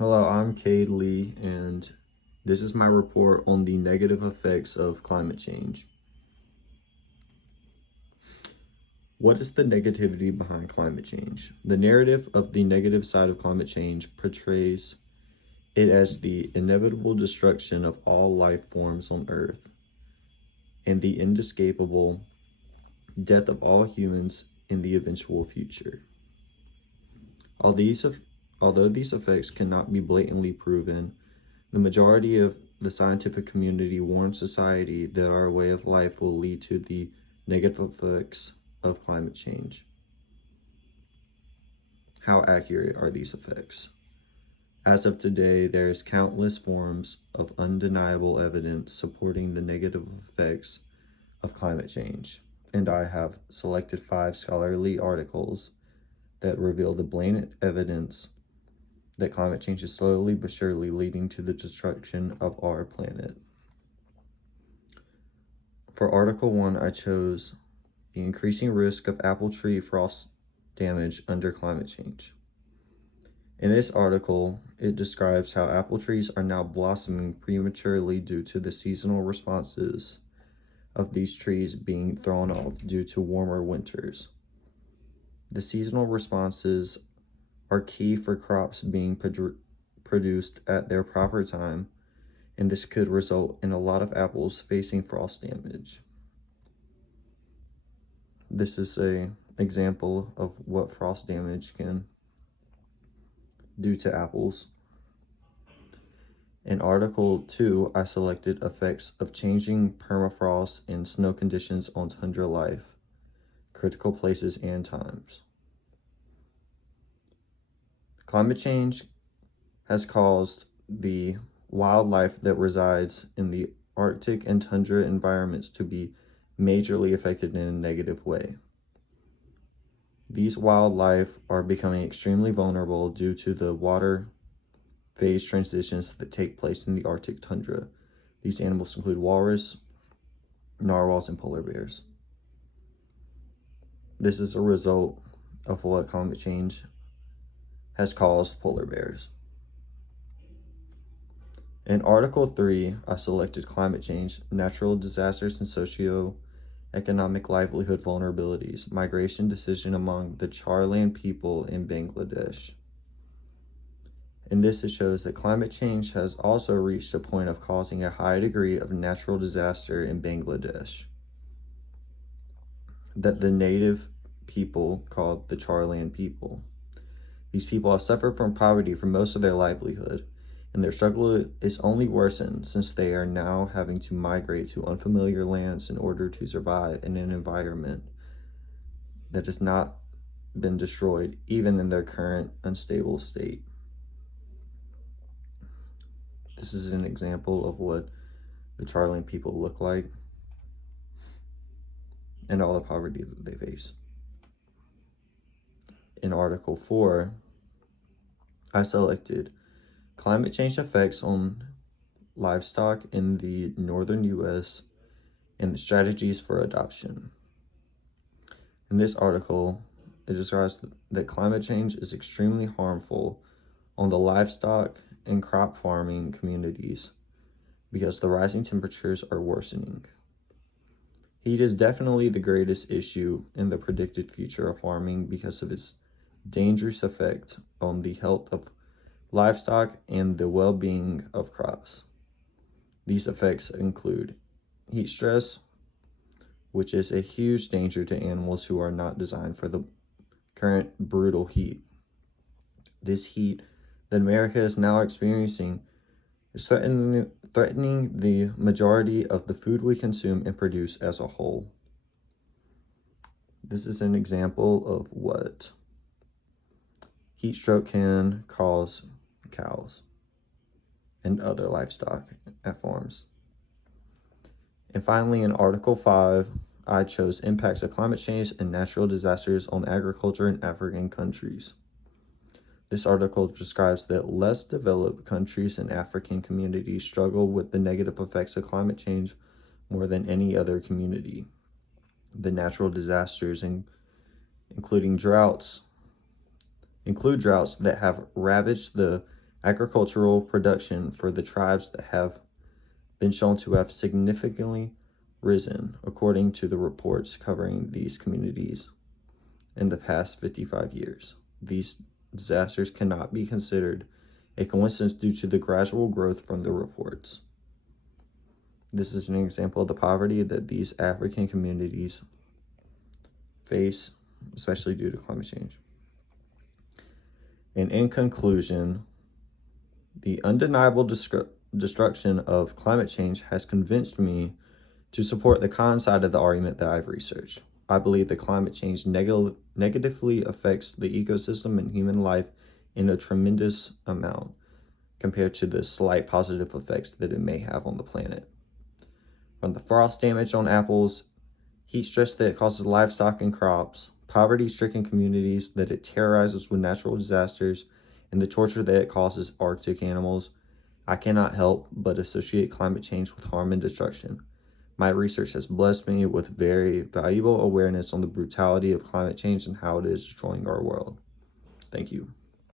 Hello, I'm Cade Lee, and this is my report on the negative effects of climate change. What is the negativity behind climate change? The narrative of the negative side of climate change portrays it as the inevitable destruction of all life forms on Earth and the inescapable death of all humans in the eventual future. Although these effects cannot be blatantly proven, the majority of the scientific community warns society that our way of life will lead to the negative effects of climate change. How accurate are these effects? As of today, there is countless forms of undeniable evidence supporting the negative effects of climate change, and I have selected 5 scholarly articles that reveal the blatant evidence that climate change is slowly but surely leading to the destruction of our planet. For Article 1, I chose the increasing risk of apple tree frost damage under climate change. In this article, it describes how apple trees are now blossoming prematurely due to the seasonal responses of these trees being thrown off due to warmer winters. The seasonal responses are key for crops being produced at their proper time, and this could result in a lot of apples facing frost damage. This is an example of what frost damage can do to apples. In Article 2, I selected effects of changing permafrost and snow conditions on tundra life, critical places and times. Climate change has caused the wildlife that resides in the Arctic and tundra environments to be majorly affected in a negative way. These wildlife are becoming extremely vulnerable due to the water phase transitions that take place in the Arctic tundra. These animals include walrus, narwhals, and polar bears. This is a result of what climate change has caused polar bears. In Article 3, I selected climate change, natural disasters, and socio-economic livelihood vulnerabilities, migration decision among the Charland people in Bangladesh. In this, it shows that climate change has also reached a point of causing a high degree of natural disaster in Bangladesh that the native people called the Charland people. These people have suffered from poverty for most of their livelihood, and their struggle is only worsened since they are now having to migrate to unfamiliar lands in order to survive in an environment that has not been destroyed, even in their current unstable state. This is an example of what the Charland people look like and all the poverty that they face. In Article 4, I selected climate change effects on livestock in the northern U.S. and the strategies for adoption. In this article, it describes that climate change is extremely harmful on the livestock and crop farming communities because the rising temperatures are worsening. Heat is definitely the greatest issue in the predicted future of farming because of its dangerous effect on the health of livestock and the well-being of crops. These effects include heat stress, which is a huge danger to animals who are not designed for the current brutal heat. This heat that America is now experiencing is threatening the majority of the food we consume and produce as a whole. This is an example of what heat stroke can cause cows and other livestock at farms. And finally, in Article 5, I chose impacts of climate change and natural disasters on agriculture in African countries. This article describes that less developed countries and African communities struggle with the negative effects of climate change more than any other community. The natural disasters include droughts that have ravaged the agricultural production for the tribes that have been shown to have significantly risen, according to the reports covering these communities in the past 55 years. These disasters cannot be considered a coincidence due to the gradual growth from the reports. This is an example of the poverty that these African communities face, especially due to climate change. And in conclusion, the undeniable destruction of climate change has convinced me to support the con side of the argument that I've researched. I believe that climate change negatively affects the ecosystem and human life in a tremendous amount compared to the slight positive effects that it may have on the planet. From the frost damage on apples, heat stress that it causes livestock and crops, poverty-stricken communities that it terrorizes with natural disasters, and the torture that it causes Arctic animals, I cannot help but associate climate change with harm and destruction. My research has blessed me with very valuable awareness on the brutality of climate change and how it is destroying our world. Thank you.